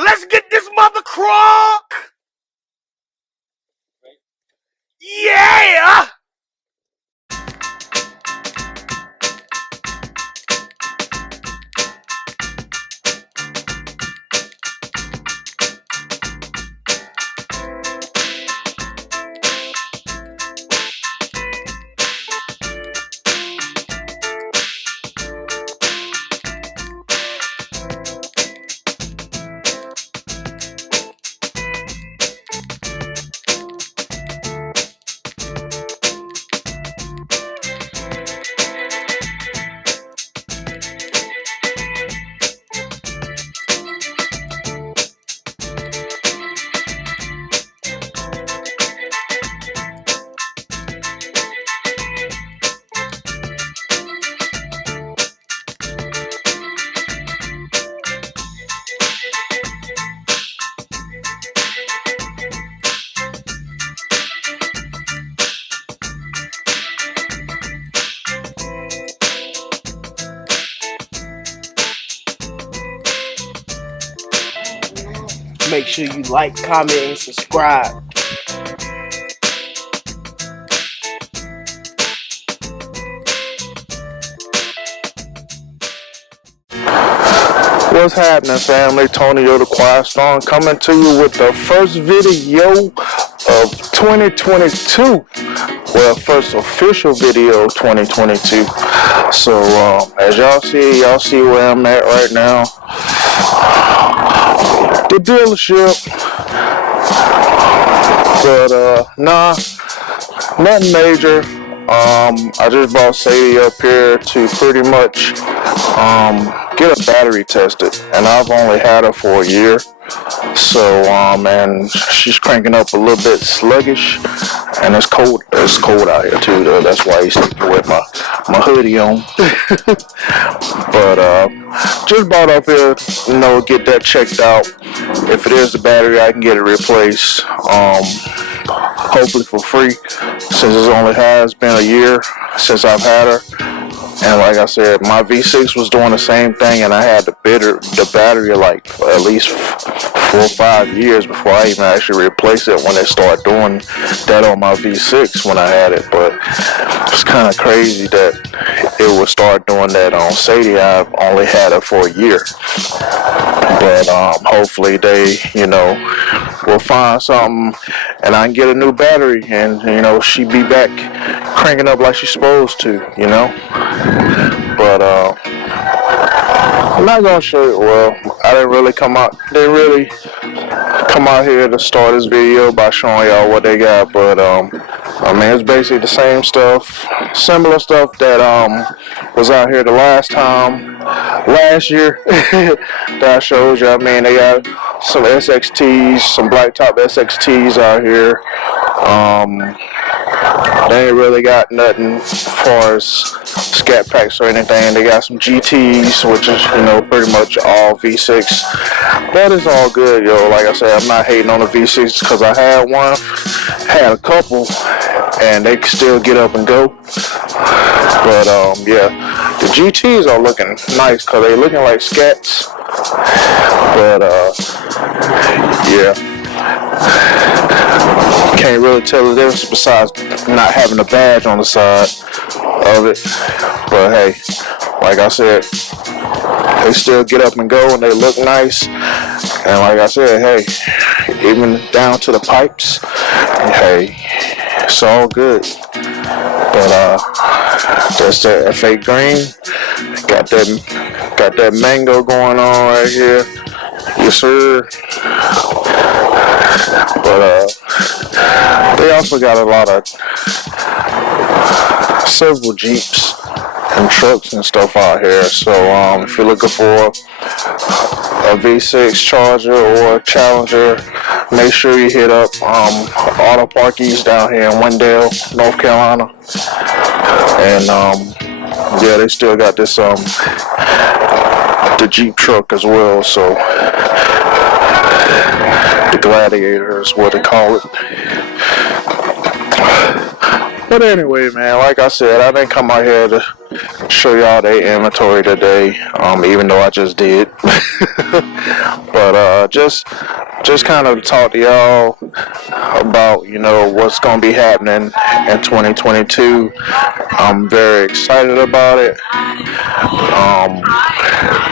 Let's get this mother crock. Yeah. Make sure you like, comment, and subscribe. What's happening, family? Tonyo the Quiet Storm coming to you with the first video of 2022. Well, first official video of 2022. So, as y'all see where I'm at right now. The dealership. But, nah, nothing major. I just brought Saddie up here to pretty much, get a battery tested, and I've only had her for a year. So, and she's cranking up a little bit sluggish, and it's cold out here too, though. That's why he's sitting with my hoodie on. But, just brought up here, get that checked out. If it is the battery, I can get it replaced, hopefully for free, since it only has been a year since I've had her. And like I said, my V6 was doing the same thing, and I had the battery like at least 4 or 5 years before I even actually replaced it when it started doing that on my V6 when I had it. But it's kind of crazy that it would start doing that on Saddie. I've only had it for a year. But hopefully they, will find something and I can get a new battery and, she be back cranking up like she's supposed to, But I'm not gonna show you. Well, I didn't really come out here to start this video by showing y'all what they got. But it's basically the same stuff, similar stuff that was out here the last year that I showed you. They got some SXTs, some blacktop SXTs out here. They ain't really got nothing as far as scat packs or anything. They got some GTs, which is, pretty much all V6. That is all good, Like I said, I'm not hating on the V6 because I had a couple, and they can still get up and go. But, yeah, the GTs are looking nice because they're looking like scats. But, yeah. Can't really tell the difference besides not having a badge on the side of it. But hey, like I said, they still get up and go and they look nice. And like I said, hey, even down to the pipes, hey, it's all good. But that's that FA green. Got that mango going on right here. Yes, sir. But they also got a lot of several Jeeps and trucks and stuff out here. So if you're looking for a V6 Charger or a Challenger, make sure you hit up Auto Parkies down here in Wendell, North Carolina. And yeah, they still got this the Jeep truck as well. So the Gladiator is what they call it. But anyway, man, like I said, I didn't come out here to show y'all their inventory today, even though I just did. But just kind of talk to y'all about, you know, what's going to be happening in 2022. I'm very excited about it.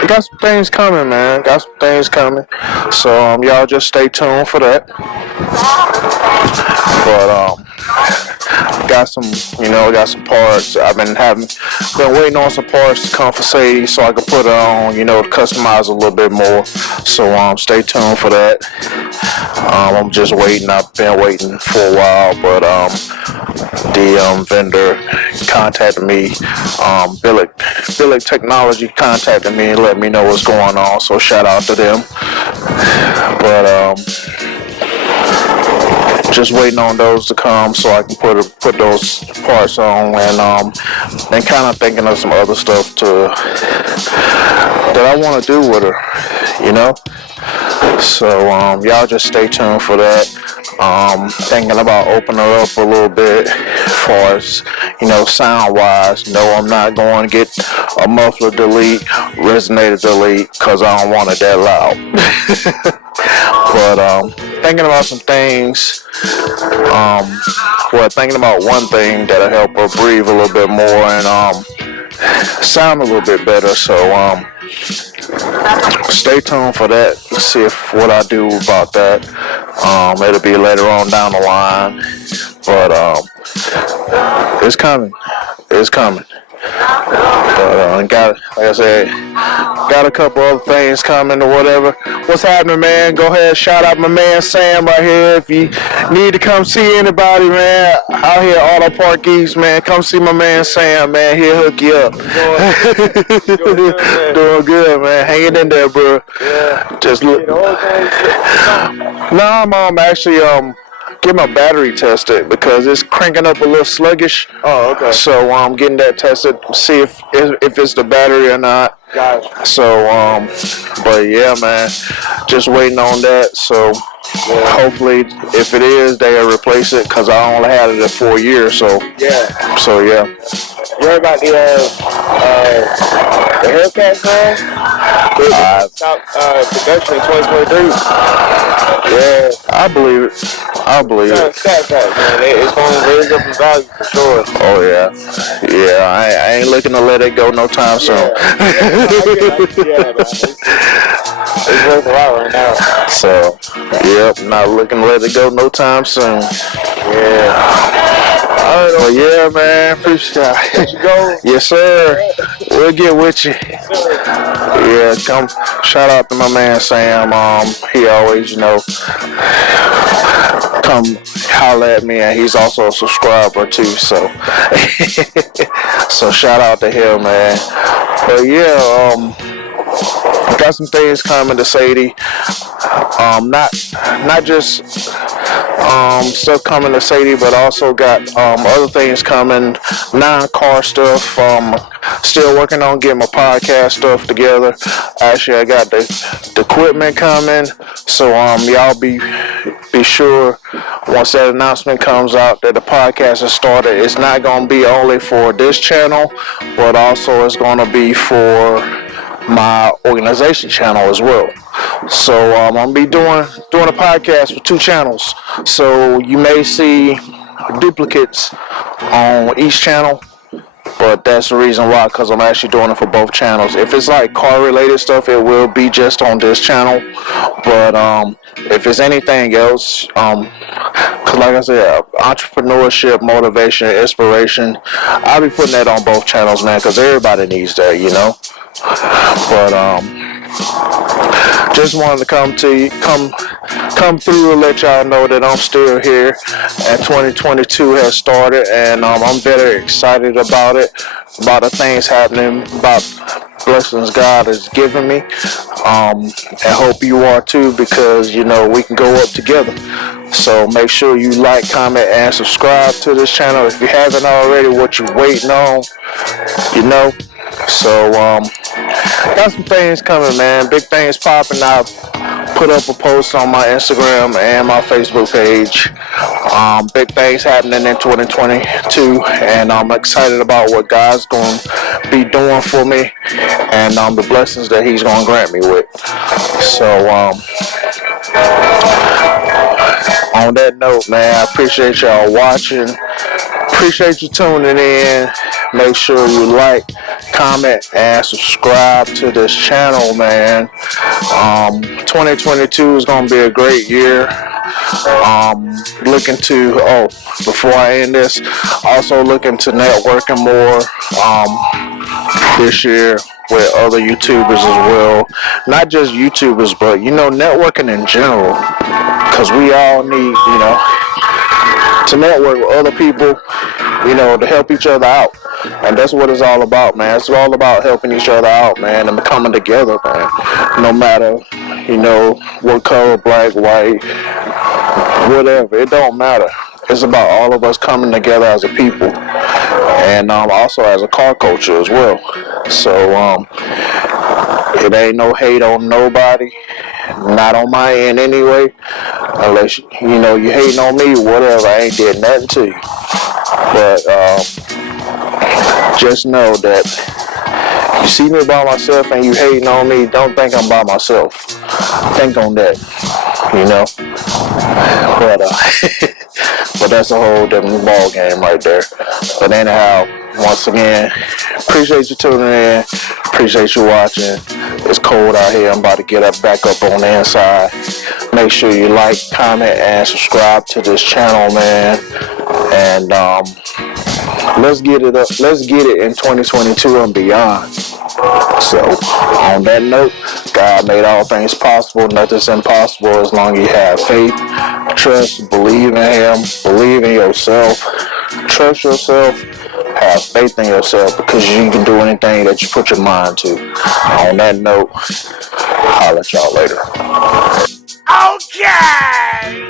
Got some things coming, man. Got some things coming. So y'all just stay tuned for that. But got some parts. I've been waiting on some parts to come for Saddie so I can put it on, you know, customize a little bit more. So stay tuned for that. I'm just waiting. I've been waiting for a while, but the vendor contacted me. Billet Technology contacted me and let me know what's going on. So shout out to them. But just waiting on those to come so I can put those parts on, and kind of thinking of some other stuff that I want to do with her, you know. So y'all just stay tuned for that. Thinking about opening her up a little bit as far as, you know, sound wise. No, I'm not going to get a muffler delete, resonator delete, because I don't want it that loud. But thinking about some things. Thinking about one thing that'll help her breathe a little bit more and sound a little bit better. So stay tuned for that. See what I do about that. It'll be later on down the line, but it's coming. It's coming. But like I said, got a couple other things coming or whatever. What's happening, man? Go ahead, shout out my man Sam right here. If you need to come see anybody, man, out here Auto Park East, man, come see my man Sam, man. He'll hook you up. Doing good, man. Hanging in there, bro. Yeah. Just look. No, I'm actually get my battery tested because it's cranking up a little sluggish. Oh, okay. So I'm getting that tested, see if it's the battery or not. Gotcha. So but yeah, man, just waiting on that. So hopefully, if it is, they'll replace it because I only had it for 4 years. So yeah. So yeah. You heard about the Hellcat man? Stop production in 2023. Yeah. I believe it. Stat man. It's going to raise up in value for sure. Oh yeah. Yeah, I ain't looking to let it go no time soon. Yeah, it's worth a lot right now. So, yep, not looking to let it go no time soon. Yeah. But yeah, man, appreciate it. Let you go. Yes, sir. We'll get with you. Yeah, come shout out to my man Sam. He always, you know, come holler at me, and he's also a subscriber too. So, so shout out to him, man. But yeah, got some things coming to Saddie. Not just stuff coming to Saddie, but also got other things coming, non-car stuff. Still working on getting my podcast stuff together. Actually, I got the equipment coming, so y'all be sure once that announcement comes out that the podcast has started. It's not going to be only for this channel, but also it's going to be for my organization channel as well. So I'm gonna be doing a podcast for 2 channels. So you may see duplicates on each channel, but that's the reason why, because I'm actually doing it for both channels. If it's like car related stuff, it will be just on this channel. But if it's anything else, because like I said, entrepreneurship, motivation, inspiration, I'll be putting that on both channels, man, because everybody needs that, you know. But just wanted to come through and let y'all know that I'm still here, and 2022 has started, and I'm very excited about it, about the things happening, about blessings God has given me, and hope you are too, because you know we can go up together. So make sure you like, comment, and subscribe to this channel if you haven't already. What you waiting on, you know. So got some things coming, man. Big things popping. I've put up a post on my Instagram and my Facebook page. Big things happening in 2022, and I'm excited about what God's going to be doing for me, and the blessings that He's going to grant me with. So On that note, man, I appreciate y'all watching. Appreciate you tuning in. Make sure you like, comment, and subscribe to this channel, man. 2022 is gonna be a great year. Looking to, before I end this, also looking to networking more this year with other YouTubers as well. Not just YouTubers, but networking in general, because we all need to network with other people, to help each other out. And that's what it's all about, man. It's all about helping each other out, man, and coming together, man. No matter, what color, black, white, whatever. It don't matter. It's about all of us coming together as a people, and also as a car culture as well. So it ain't no hate on nobody, not on my end anyway. Unless you hating on me, whatever. I ain't did nothing to you. But just know that you see me by myself and you hating on me, don't think I'm by myself. Think on that, But but that's a whole different ball game right there. But anyhow, once again, appreciate you tuning in. Appreciate you watching. It's cold out here. I'm about to get back up on the inside. Make sure you like, comment, and subscribe to this channel, man. And let's get it up. Let's get it in 2022 and beyond. So, on that note, God made all things possible. Nothing's impossible as long as you have faith, trust, believe in Him, believe in yourself, trust yourself, have faith in yourself, because you can do anything that you put your mind to. On that note, holla at y'all later. Okay!